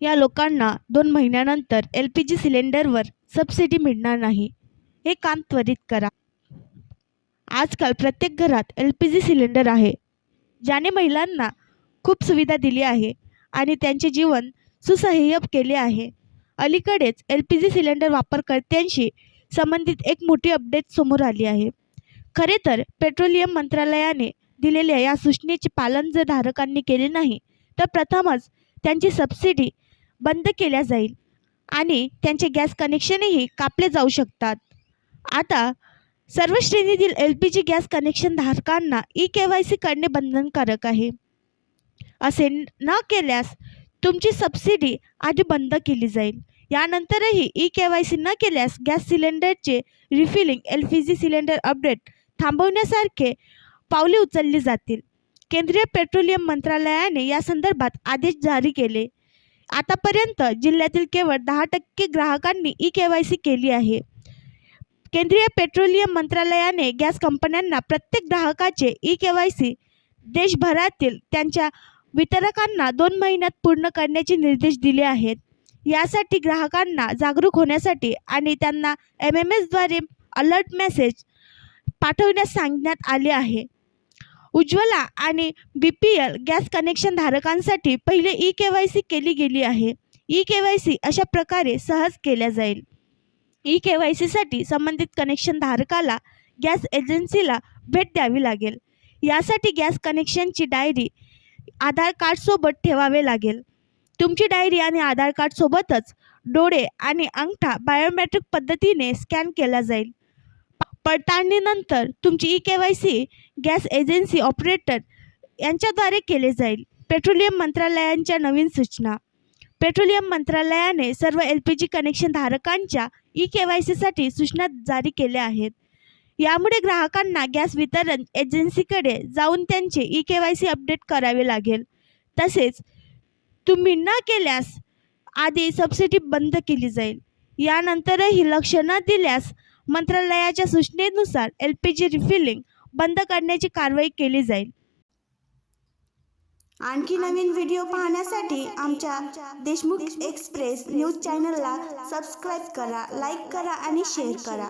या लोकांना 2 महिन्यानंतर LPG सिलेंडरवर सबसिडी मिळणार नाही. हे काम त्वरित करा. आजकाल प्रत्येक घरात LPG सिलेंडर आहे, ज्याने महिलांना खूप सुविधा दिली आहे आणि त्यांचे जीवन सुसह्य केले आहे. अलीकडेच LPG सिलेंडर वापरकर्त्यांशी संबंधित एक मोठी अपडेट समोर आली आहे. खरे तर पेट्रोलियम मंत्रालयाने दिलेल्या या सूचनेचे पालन जर धारकांनी केले नाही, तर प्रथमच त्यांची सबसिडी बंद केल्या जाईल आणि त्यांचे गॅस कनेक्शनही कापले जाऊ शकतात. आता सर्व श्रेणीतील LPG गॅस कनेक्शन धारकांना eKYC करणे बंधनकारक आहे. असे न केल्यास तुमची सबसिडी आधी बंद केली जाईल. यानंतरही eKYC न केल्यास गॅस सिलेंडरचे रिफिलिंग, LPG सिलेंडर अपडेट थांबवण्यासारखे पावले उचलली जातील. केंद्रीय पेट्रोलियम मंत्रालयाने या संदर्भात आदेश जारी केले. आतापर्यंत जिल्ह्यातील केवळ 10% ग्राहकांनी eKYC केली आहे. केंद्रीय पेट्रोलियम मंत्रालयाने गॅस कंपन्यांना प्रत्येक ग्राहकाचे eKYC देशभरातील त्यांच्या वितरकांना 2 महिन्यात पूर्ण करण्याचे निर्देश दिले आहेत. यासाठी ग्राहकांना जागरूक होण्यासाठी आणि त्यांना MMSद्वारे अलर्ट मेसेज पाठवण्यास सांगण्यात आले आहे. उज्ज्वला आणि BPL गॅस कनेक्शन धारकांसाठी पहिले eKYC केली गेली आहे. eKYC अशा प्रकारे सहज केल्या जाईल. eKYC साठी संबंधित कनेक्शन धारकाला गॅस एजन्सीला भेट द्यावी लागेल. यासाठी गॅस कनेक्शनची डायरी आधार कार्डसोबत ठेवावे लागेल. तुमची डायरी आणि आधार कार्डसोबतच डोळे आणि अंगठा बायोमेट्रिक पद्धतीने स्कॅन केला जाईल. पडताळणीनंतर तुमची eKYC गॅस एजन्सी ऑपरेटर यांच्याद्वारे केले जाईल. पेट्रोलियम मंत्रालयाच्या नवीन सूचना. पेट्रोलियम मंत्रालयाने सर्व LPG कनेक्शन धारकांच्या eKYC साठी सूचना जारी केल्या आहेत. यामुळे ग्राहकांना गॅस वितरण एजन्सीकडे जाऊन त्यांचे eKYC अपडेट करावे लागेल. तसेच तुम्ही न केल्यास आधी सबसिडी बंद केली जाईल. यानंतरही लक्ष न दिल्यास मंत्रालयाच्या सूचनेनुसार LPG रिफिलिंग बंद करण्याची कारवाई केली जाईल. आणखी नवीन व्हिडिओ पाहण्यासाठी आमच्या देशमुख एक्सप्रेस न्यूज चॅनलला सबस्क्राईब करा, लाईक करा आणि शेअर करा.